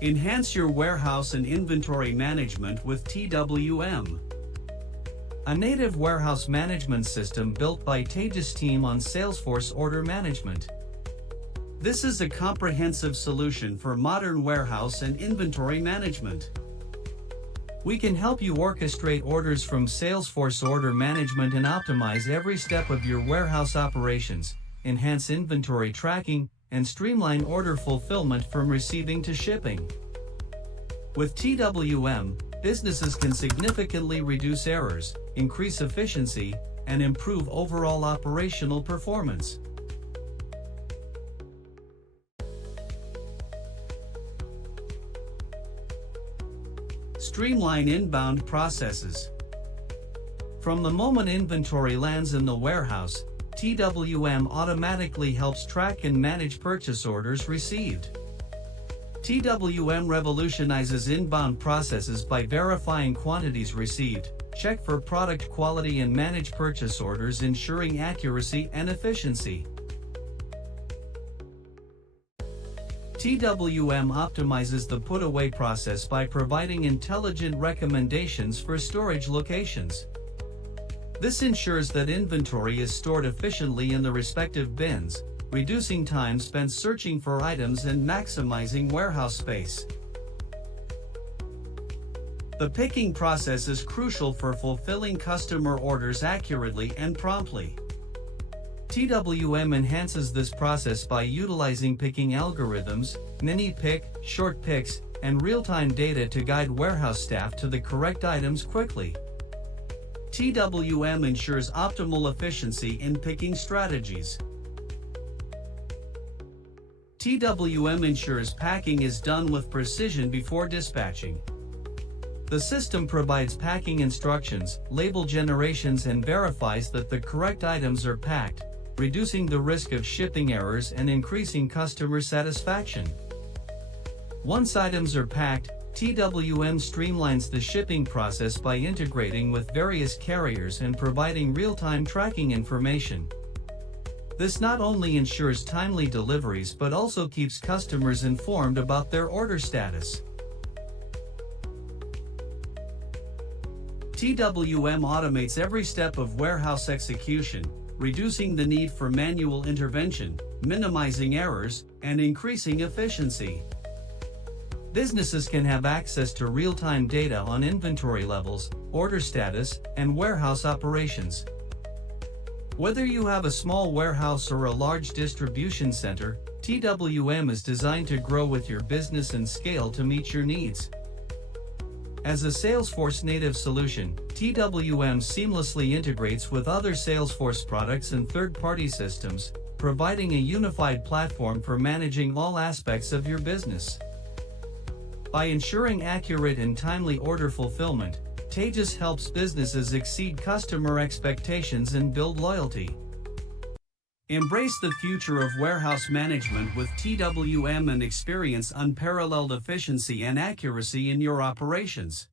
Enhance your warehouse and inventory management with TWM. A native warehouse management system built by Tejas team on Salesforce Order Management. This is a comprehensive solution for modern warehouse and inventory management. We can help you orchestrate orders from Salesforce Order Management and optimize every step of your warehouse operations, enhance inventory tracking, and streamline order fulfillment from receiving to shipping. With TWM, businesses can significantly reduce errors, increase efficiency, and improve overall operational performance. Streamline inbound processes. From the moment inventory lands in the warehouse, TWM automatically helps track and manage purchase orders received. TWM revolutionizes inbound processes by verifying quantities received, check for product quality and manage purchase orders, ensuring accuracy and efficiency. TWM optimizes the put-away process by providing intelligent recommendations for storage locations. This ensures that inventory is stored efficiently in the respective bins, reducing time spent searching for items and maximizing warehouse space. The picking process is crucial for fulfilling customer orders accurately and promptly. TWM enhances this process by utilizing picking algorithms, mini pick, short picks, and real-time data to guide warehouse staff to the correct items quickly. TWM ensures optimal efficiency in picking strategies. TWM ensures packing is done with precision before dispatching. The system provides packing instructions, label generations, and verifies that the correct items are packed, reducing the risk of shipping errors and increasing customer satisfaction. Once items are packed, TWM streamlines the shipping process by integrating with various carriers and providing real-time tracking information. This not only ensures timely deliveries but also keeps customers informed about their order status. TWM automates every step of warehouse execution, reducing the need for manual intervention, minimizing errors, and increasing efficiency. Businesses can have access to real-time data on inventory levels, order status, and warehouse operations. Whether you have a small warehouse or a large distribution center, TWM is designed to grow with your business and scale to meet your needs. As a Salesforce native solution, TWM seamlessly integrates with other Salesforce products and third-party systems, providing a unified platform for managing all aspects of your business. By ensuring accurate and timely order fulfillment, Tejas helps businesses exceed customer expectations and build loyalty. Embrace the future of warehouse management with TWM and experience unparalleled efficiency and accuracy in your operations.